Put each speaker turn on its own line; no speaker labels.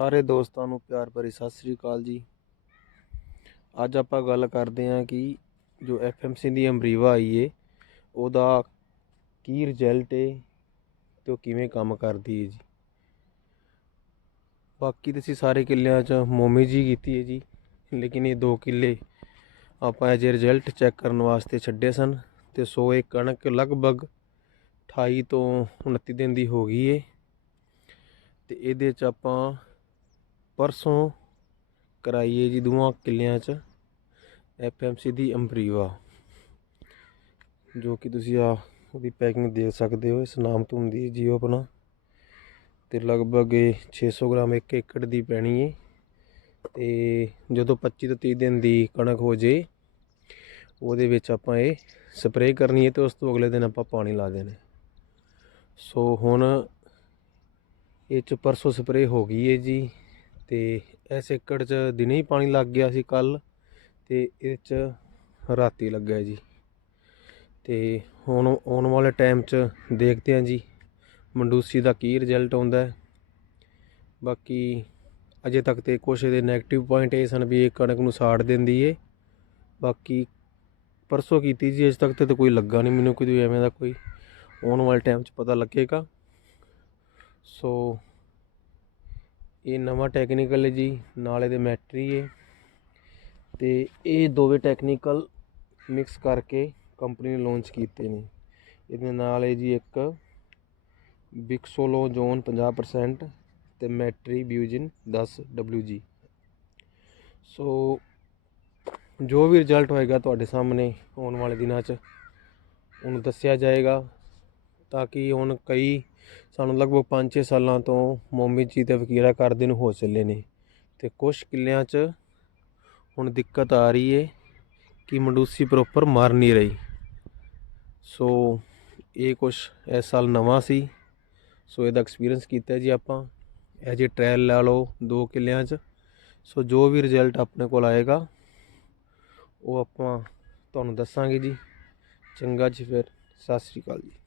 ਸਾਰੇ ਦੋਸਤਾਂ ਨੂੰ ਪਿਆਰ ਭਰੀ ਸਤਿ ਸ੍ਰੀ ਅਕਾਲ ਜੀ। ਅੱਜ ਆਪਾਂ ਗੱਲ ਕਰਦੇ ਹਾਂ ਕਿ ਜੋ ਐਫਐਮਸੀ ਦੀ ਅਮਰੀਵਾ ਆਈ ਏ, ਉਹਦਾ ਕੀ ਰਿਜ਼ਲਟ ਏ ਤੇ ਉਹ ਕਿਵੇਂ ਕੰਮ ਕਰਦੀ ਏ ਜੀ। ਬਾਕੀ ਤਾਂ ਅਸੀਂ ਸਾਰੇ ਕਿੱਲਿਆਂ 'ਚ ਮੋਮੀ ਜੀ ਕੀਤੀ ਹੈ ਜੀ, ਲੇਕਿਨ ਇਹ ਦੋ ਕਿੱਲੇ ਆਪਾਂ ਅਜੇ ਰਿਜ਼ਲਟ ਚੈੱਕ ਕਰਨ ਵਾਸਤੇ ਛੱਡੇ ਸਨ ਤੇ ਸੋ ਇਹ ਕਣਕ ਲਗਭਗ 28 ਤੋਂ 29 ਦਿਨ ਦੀ ਹੋ ਗਈ ਏ। ਤੇ ਇਹਦੇ 'ਚ ਆਪਾਂ ਪਰਸੋਂ ਕਰਾਈਏ ਜੀ ਦੋਵਾਂ ਕਿੱਲਿਆਂ 'ਚ ਐਫਐਮਸੀ ਦੀ ਅੰਬਰੀਵਾ, ਜੋ ਕਿ ਤੁਸੀਂ ਆ ਉਹਦੀ ਪੈਕਿੰਗ ਦੇਖ ਸਕਦੇ ਹੋ, ਇਸ ਨਾਮ ਤੋਂ ਹੁੰਦੀ ਹੈ ਜੀਓ ਆਪਣਾ। ਤੇ ਲਗਭਗ ਇਹ 600 ਗ੍ਰਾਮ ਇੱਕ ਏਕੜ ਦੀ ਪੈਣੀ ਹੈ ਤੇ ਜਦੋਂ 25 ਤੋਂ 30 ਦਿਨ ਦੀ ਕਣਕ ਹੋ ਜੇ, ਉਹਦੇ ਵਿੱਚ ਆਪਾਂ ਇਹ ਸਪਰੇਅ ਕਰਨੀ ਹੈ ਤੇ ਉਸ ਤੋਂ ਅਗਲੇ ਦਿਨ ਆਪਾਂ ਪਾਣੀ ਲਾ ਦੇਣਾ। ਸੋ ਹੁਣ ਇਹ ਚ ਪਰਸੋਂ ਸਪਰੇਅ ਹੋ ਗਈ ਹੈ ਜੀ। ਤੇ ਇਸ ਏਕੜ ਚ ਦਿਨੇ ਹੀ ਪਾਣੀ ਲੱਗ ਗਿਆ ਸੀ ਕੱਲ ਤੇ ਇਹ ਚ ਰਾਤੀ ਲੱਗਿਆ ਜੀ। ਤੇ ਹੁਣ ਆਉਣ ਵਾਲੇ ਟਾਈਮ ਚ ਦੇਖਦੇ ਹਾਂ ਜੀ, ਮੰਡੂਸੀ ਦਾ ਕੀ ਰਿਜ਼ਲਟ ਆਉਂਦਾ ਹੈ। ਬਾਕੀ ਅਜੇ ਤੱਕ ਤੇ ਕੁਛ ਇਹਦੇ 네ਗੇਟਿਵ ਪੁਆਇੰਟ ਇਹ ਸਨ ਵੀ ਇਹ ਕਣਕ ਨੂੰ ਸਾੜ ਦਿੰਦੀ ਏ। ਬਾਕੀ ਪਰਸੋਂ ਕੀਤੀ ਜੀ, ਅਜੇ ਤੱਕ ਤੇ ਤਾਂ ਕੋਈ ਲੱਗਾ ਨਹੀਂ ਮੈਨੂੰ ਕੋਈ ਐਵੇਂ ਦਾ ਕੋਈ ਆਉਣ ਵਾਲੇ ਟਾਈਮ 'ਚ ਪਤਾ ਲੱਗੇਗਾ। ਸੋ ਇਹ ਨਵਾਂ ਟੈਕਨੀਕਲ ਹੈ ਜੀ, ਨਾਲ ਇਹਦੇ ਮੈਟਰੀ ਹੈ। ਤੇ ਇਹ ਦੋਵੇਂ ਟੈਕਨੀਕਲ ਮਿਕਸ ਕਰਕੇ ਕੰਪਨੀ ਨੇ ਲਾਂਚ ਕੀਤੇ ਨੇ। ਇਹਦੇ ਨਾਲ ਹੈ ਜੀ ਇੱਕ ਬਿਕਸੋਲੋ ਜ਼ੋਨ 50% ਤੇ ਮੈਟਰੀ ਬਿਊਜਨ 10 WG ਸੋ ਜੋ ਵੀ ਰਿਜ਼ਲਟ ਹੋਏਗਾ ਤੁਹਾਡੇ ਸਾਹਮਣੇ ਆਉਣ ਵਾਲੇ ਦਿਨਾਂ 'ਚ, ਉਹਨੂੰ ਦੱਸਿਆ ਜਾਏਗਾ, ਤਾਂ ਕਿ ਹੁਣ ਕਈ ਸਾਨੂੰ ਲਗਭਗ 5-6 ਸਾਲਾਂ ਤੋਂ ਮੋਮੀ ਜੀ ਤੇ ਵਕੀਰਾ ਕਰਦੇ ਨੂੰ ਹੋ ਚੱਲੇ ਨੇ ਤੇ ਕੁਝ ਕਿੱਲਿਆਂ 'ਚ ਹੁਣ ਦਿੱਕਤ ਆ ਰਹੀ ਏ ਕਿ ਮੰਡੂਸੀ ਪ੍ਰੋਪਰ ਮਰ ਨਹੀਂ ਰਹੀ। ਸੋ ਇਹ ਕੁਝ ਇਸ ਸਾਲ ਨਵਾਂ ਸੀ। ਸੋ ਇਹਦਾ ਐਕਸਪੀਰੀਅੰਸ ਕੀਤਾ ਜੀ ਆਪਾਂ। ਇਹ ਜੇ ਟ੍ਰਾਇਲ ਲਾ ਲਓ ਦੋ ਕਿੱਲਿਆਂ 'ਚ। ਸੋ ਜੋ ਵੀ ਰਿਜ਼ਲਟ ਆਪਣੇ ਕੋਲ ਆਏਗਾ, ਉਹ ਆਪਾਂ ਤੁਹਾਨੂੰ ਦੱਸਾਂਗੇ ਜੀ। ਚੰਗਾ ਜੀ ਫਿਰ। ਸਤਿ ਸ੍ਰੀ ਅਕਾਲ ਜੀ।